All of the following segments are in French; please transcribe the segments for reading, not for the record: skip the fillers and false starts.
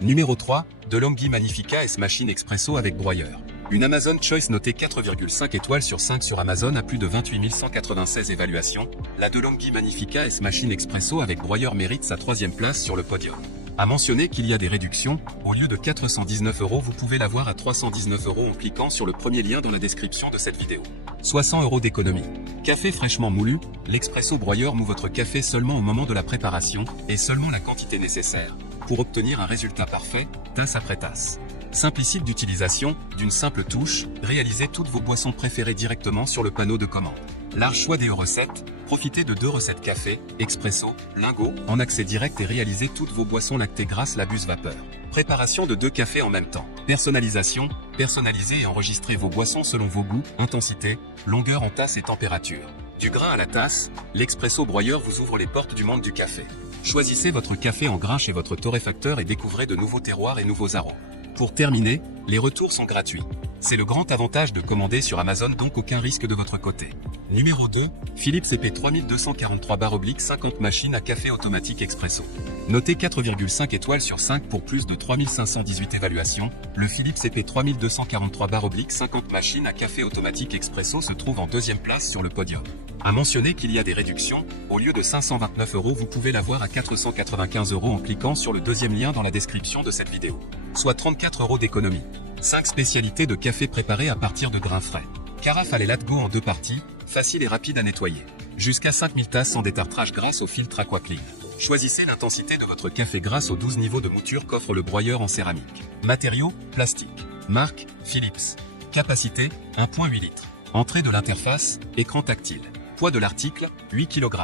Numéro 3, DeLonghi Magnifica S Machine Expresso avec broyeur. Une Amazon Choice notée 4,5 étoiles sur 5 sur Amazon à plus de 28 196 évaluations, la DeLonghi Magnifica S Machine Expresso avec broyeur mérite sa 3e place sur le podium. À mentionner qu'il y a des réductions, au lieu de 419 €, vous pouvez l'avoir à 319 € en cliquant sur le premier lien dans la description de cette vidéo. 60 € d'économie. Café fraîchement moulu, l'Expresso broyeur moud votre café seulement au moment de la préparation, et seulement la quantité nécessaire, pour obtenir un résultat parfait, tasse après tasse. Simplicité d'utilisation, d'une simple touche, réalisez toutes vos boissons préférées directement sur le panneau de commande. Large choix des recettes, profitez de 2 recettes café, expresso, lingot, en accès direct et réalisez toutes vos boissons lactées grâce à la buse vapeur. Préparation de 2 cafés en même temps. Personnalisation, personnalisez et enregistrez vos boissons selon vos goûts, intensité, longueur en tasse et température. Du grain à la tasse, l'Expresso broyeur vous ouvre les portes du monde du café. Choisissez votre café en grain chez votre torréfacteur et découvrez de nouveaux terroirs et nouveaux arômes. Pour terminer, les retours sont gratuits. C'est le grand avantage de commander sur Amazon, donc aucun risque de votre côté. Numéro 2, Philips EP 3243/50 machine à café automatique expresso. Noté 4,5 étoiles sur 5 pour plus de 3518 évaluations, le Philips EP 3243/50 machine à café automatique expresso se trouve en 2e place sur le podium. À mentionner qu'il y a des réductions, au lieu de 529 €, vous pouvez l'avoir à 495 € en cliquant sur le 2e lien dans la description de cette vidéo. Soit 34 € d'économie. 5 spécialités de café préparées à partir de grains frais. Carafe à Letgo en 2 parties, facile et rapide à nettoyer. Jusqu'à 5000 tasses sans détartrage grâce au filtre AquaClean. Choisissez l'intensité de votre café grâce aux 12 niveaux de mouture qu'offre le broyeur en céramique. Matériaux, plastique. Marque, Philips. Capacité, 1,8 litres. Entrée de l'interface, écran tactile. Poids de l'article, 8 kg.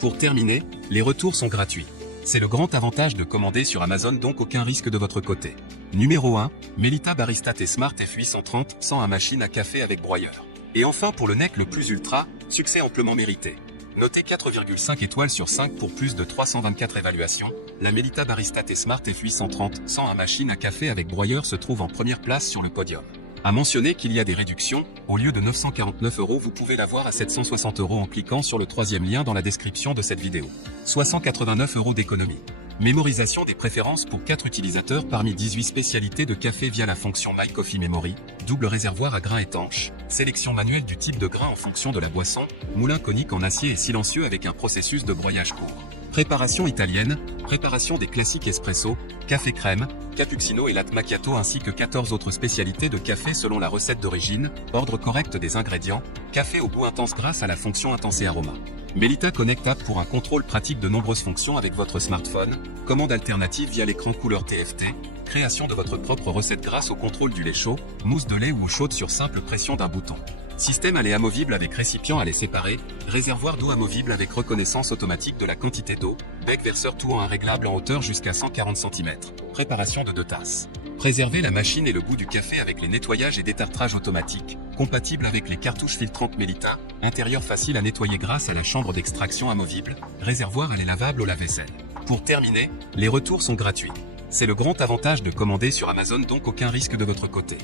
Pour terminer, les retours sont gratuits. C'est le grand avantage de commander sur Amazon, donc aucun risque de votre côté. Numéro 1, Melita Barista T Smart F830 100 à machine à café avec broyeur. Et enfin pour le NEC le plus ultra, succès amplement mérité. Noté 4,5 étoiles sur 5 pour plus de 324 évaluations, la Melita Barista T Smart F830 100 à machine à café avec broyeur se trouve en première place sur le podium. À mentionner qu'il y a des réductions, au lieu de 949 €, vous pouvez l'avoir à 760 € en cliquant sur le 3e lien dans la description de cette vidéo. Soit 189 € d'économie. Mémorisation des préférences pour 4 utilisateurs parmi 18 spécialités de café via la fonction My Coffee Memory, double réservoir à grains étanches, sélection manuelle du type de grain en fonction de la boisson, moulin conique en acier et silencieux avec un processus de broyage court. Préparation italienne, préparation des classiques espresso, café crème, cappuccino et latte macchiato ainsi que 14 autres spécialités de café selon la recette d'origine, ordre correct des ingrédients, café au goût intense grâce à la fonction intense et aroma. Melita Connect App pour un contrôle pratique de nombreuses fonctions avec votre smartphone, commande alternative via l'écran couleur TFT, création de votre propre recette grâce au contrôle du lait chaud, mousse de lait ou eau chaude sur simple pression d'un bouton. Système à lait amovible avec récipient à lait séparé, réservoir d'eau amovible avec reconnaissance automatique de la quantité d'eau, bec verseur tout en un réglable en hauteur jusqu'à 140 cm. Préparation de 2 tasses. Préservez la machine et le goût du café avec les nettoyages et détartrages automatiques, compatibles avec les cartouches filtrantes Melita, intérieur facile à nettoyer grâce à la chambre d'extraction amovible, réservoir à lait lavable au lave-vaisselle. Pour terminer, les retours sont gratuits. C'est le grand avantage de commander sur Amazon, donc aucun risque de votre côté.